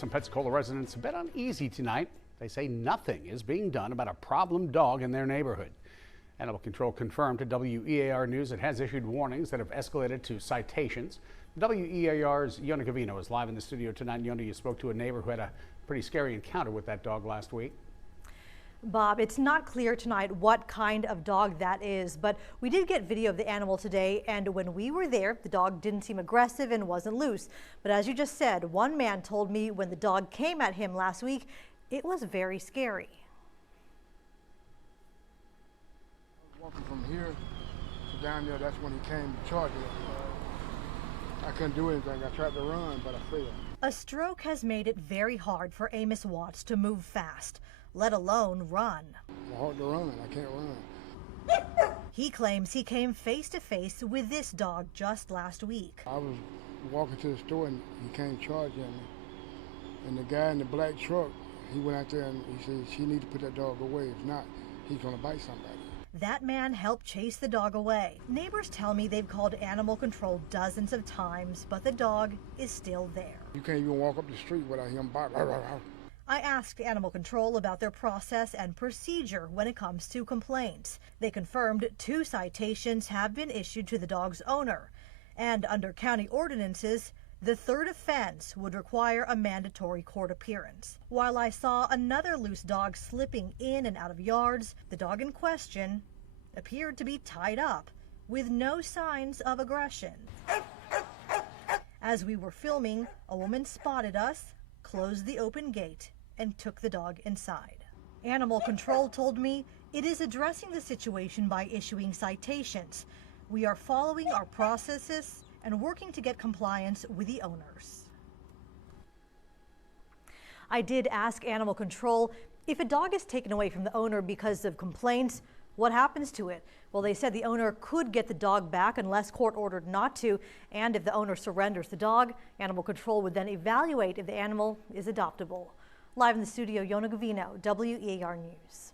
Some Pensacola residents a bit uneasy tonight. They say nothing is being done about a problem dog in their neighborhood. Animal Control confirmed to WEAR News it has issued warnings that have escalated to citations. WEAR's Yona Gavino is live in the studio tonight. Yona, you spoke to a neighbor who had a pretty scary encounter with that dog last week. Bob, it's not clear tonight what kind of dog that is, but we did get video of the animal today, and when we were there, the dog didn't seem aggressive and wasn't loose. But as you just said, one man told me when the dog came at him last week, it was very scary. Walking from here to down there, that's when he came charging us. I couldn't do anything. I tried to run, but I failed. A stroke has made it very hard for Amos Watts to move fast, let alone run. It's hard to run. I can't run. He claims he came face to face with this dog just last week. I was walking to the store and he came charging me. And the guy in the black truck, he went out there and he said, "She need to put that dog away. If not, he's going to bite somebody." That man helped chase the dog away. Neighbors tell me they've called Animal Control dozens of times, but the dog is still there. You can't even walk up the street without him barking. I asked Animal Control about their process and procedure when it comes to complaints. They confirmed 2 citations have been issued to the dog's owner. And under county ordinances, the 3rd offense would require a mandatory court appearance. While I saw another loose dog slipping in and out of yards, the dog in question appeared to be tied up with no signs of aggression. As we were filming, a woman spotted us, closed the open gate, and took the dog inside. Animal Control told me it is addressing the situation by issuing citations. We are following our processes and working to get compliance with the owners. I did ask Animal Control if a dog is taken away from the owner because of complaints, what happens to it? Well, they said the owner could get the dog back unless court ordered not to, and if the owner surrenders the dog, Animal Control would then evaluate if the animal is adoptable. Live in the studio, Yona Gavino, WEAR News.